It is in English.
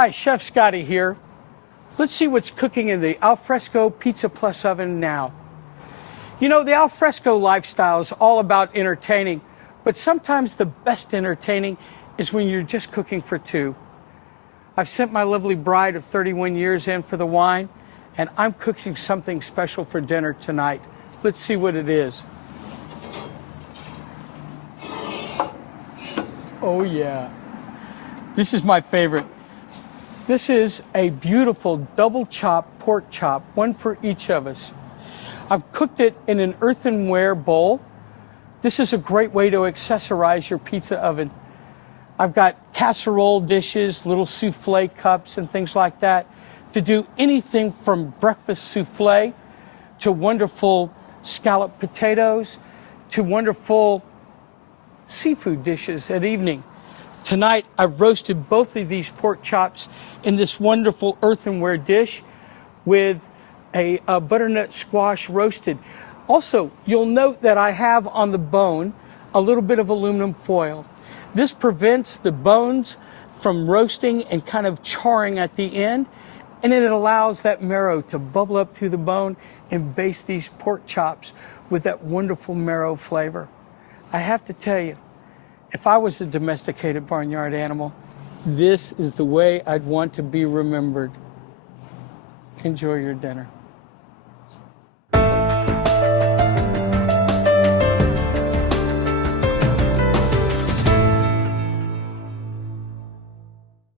Hi, Chef Scotty here. Let's see what's cooking in the Alfresco Pizza Plus oven now. You know, the Alfresco lifestyle is all about entertaining, but sometimes the best entertaining is when you're just cooking for two. I've sent my lovely bride of 31 years in for the wine, and I'm cooking something special for dinner tonight. Let's see what it is. Oh yeah, this is my favorite. This is a beautiful double chop pork chop, one for each of us. I've cooked it in an earthenware bowl. This is a great way to accessorize your pizza oven. I've got casserole dishes, little souffle cups and things like that to do anything from breakfast souffle to wonderful scalloped potatoes to wonderful seafood dishes at evening. Tonight, I've roasted both of these pork chops in this wonderful earthenware dish with a butternut squash roasted. Also, you'll note that I have on the bone a little bit of aluminum foil. This prevents the bones from roasting and kind of charring at the end, and it allows that marrow to bubble up through the bone and baste these pork chops with that wonderful marrow flavor. I have to tell you, if I was a domesticated barnyard animal, this is the way I'd want to be remembered. Enjoy your dinner.